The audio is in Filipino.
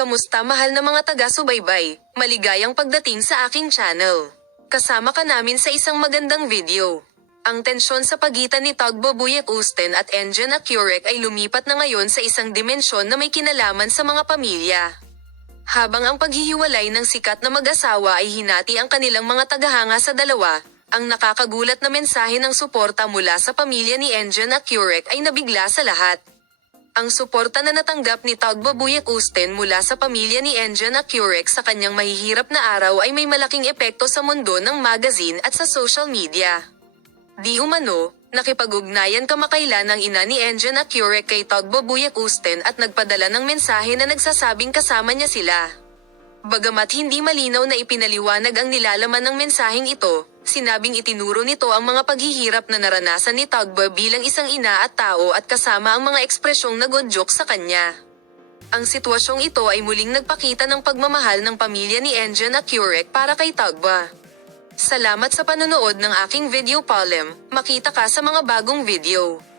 Kamusta mahal na mga taga-subaybay? Maligayang pagdating sa aking channel. Kasama ka namin sa isang magandang video. Ang tensyon sa pagitan ni Tagbo Buyak-Usten at Engen Akurek ay lumipat na ngayon sa isang dimensyon na may kinalaman sa mga pamilya. Habang ang paghihiwalay ng sikat na mag-asawa ay hinati ang kanilang mga tagahanga sa dalawa, ang nakakagulat na mensahe ng suporta mula sa pamilya ni Engen Akurek ay nabigla sa lahat. Ang suporta na natanggap ni Tagbo Buyak-Usten mula sa pamilya ni Engen Akurek sa kanyang mahihirap na araw ay may malaking epekto sa mundo ng magazine at sa social media. Di umano, nakipag-ugnayan kamakailan ang ina ni Engen Akurek kay Tagbo Buyak-Usten at nagpadala ng mensahe na nagsasabing kasama niya sila. Bagamat hindi malinaw na ipinaliwanag ang nilalaman ng mensaheng ito, sinabing itinuro nito ang mga paghihirap na naranasan ni Tagbo bilang isang ina at tao at kasama ang mga ekspresyong nagudyok sa kanya. Ang sitwasyong ito ay muling nagpakita ng pagmamahal ng pamilya ni Engen Akurek para kay Tagbo. Salamat sa panonood ng aking video Palem, makita ka sa mga bagong video.